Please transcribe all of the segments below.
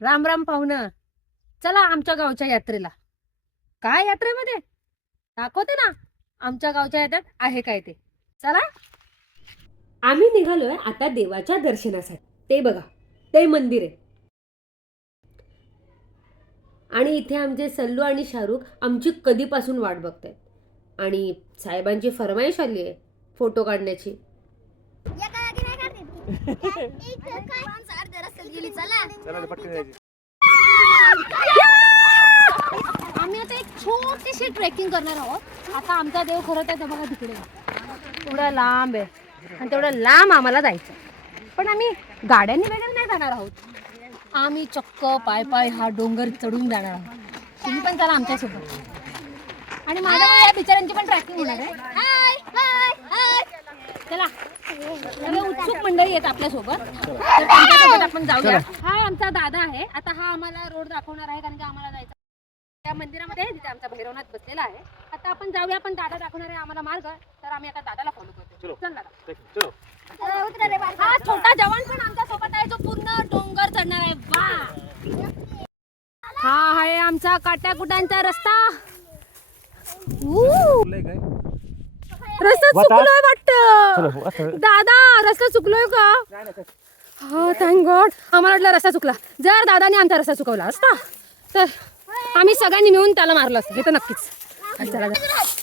राम राम पाहुणं. चला आमच्या गावच्या यात्रेला. काय यात्रेमध्ये दाखवते ना आमच्या गावच्या यात्रेत आहे काय ते. चला. आम्ही निघालोय आता देवाच्या दर्शनासाठी. ते बघा, ते मंदिर आहे. आणि इथे आमचे सल्लू आणि शाहरुख आमची कधीपासून वाट बघतायत आणि साहेबांची फरमाईश आली आहे फोटो काढण्याची. आम्ही आता एक छोटीशी ट्रेकिंग करणार आहोत. आता आमचा देव खरं तर बघा तिकडे तेवढा लांब आहे आणि तेवढं लांब आम्हाला जायचं. पण आम्ही गाड्यांनी वगैरे नाही जाणार आहोत. आम्ही चक्क पाय पाय हा डोंगर चढून जाणार आहोत. तुम्ही पण चला आमच्यासोबत. आणि माझ्यामुळे या बिचाऱ्यांची पण ट्रॅकिंग होणार आहे. चला, सगळे उत्सुक मंडळी आहेत आपल्यासोबत, तर त्यांच्यासोबत आपण जाऊया. हा आमचा दादा आहे. आता हा आम्हाला रोड दाखवणार आहे, कारण की आम्हाला जायचं त्या मंदिरामध्ये जिथे आमचा भैरवनाथ बसलेला आहे. आता आपण जाऊया, पण दादा दाखवणार आहे आम्हाला मार्ग, तर आम्ही आता दादाला फॉलो करतो. चल दादा. हा छोटा जवान पण आमच्या सोबत आहे, जो पूर्ण डोंगर चढणार आहे. वा, हा आहे आमचा काट्याकुट्यांचा रस्ता. रस्ता चुकलोय वाटतं. दादा रस्ता चुकलोय का? हा, थँक गॉड. आम्हाला वाटलं रस्ता चुकला. जर दादाने आमचा रस्ता चुकवला असता तर आम्ही सगळ्यांनी मिळून त्याला मारलं असतं. हे तर नक्कीच.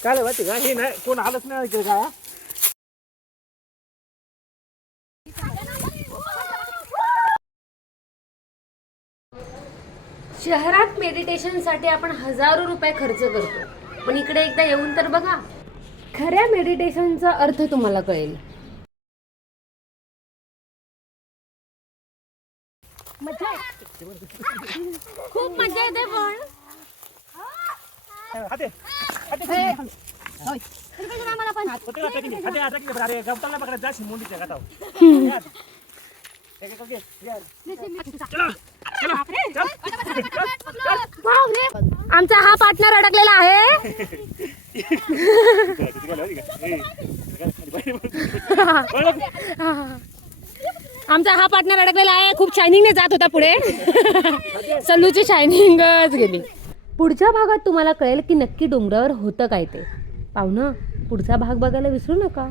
काय माहिती का, हे नाही कोण आलंच नाही इकडे का. शहरात मेडिटेशनसाठी आपण हजारो रुपये खर्च करतो, पण इकडे एकदा येऊन तर बघा. खऱ्या मेडिटेशनचा अर्थ तुम्हाला कळेल. मजा येते. खूप मजा येते. पण हाते आम्हाला पण अरे गवताला पकडा जाशी मुंडीच्या गाठाव. आमचा हा पार्टनर अडकलेला आहे. आमचा हा पार्टनर अडकलेला आहे. खूप शायनिंगने जात होता पुढे. सल्लूची शायनिंगच गेली. पुढच्या भागात तुम्हाला कळेल की नक्की डोंगरावर होतं काय ते. पाहुणं, पुढचा भाग बघायला विसरू नका.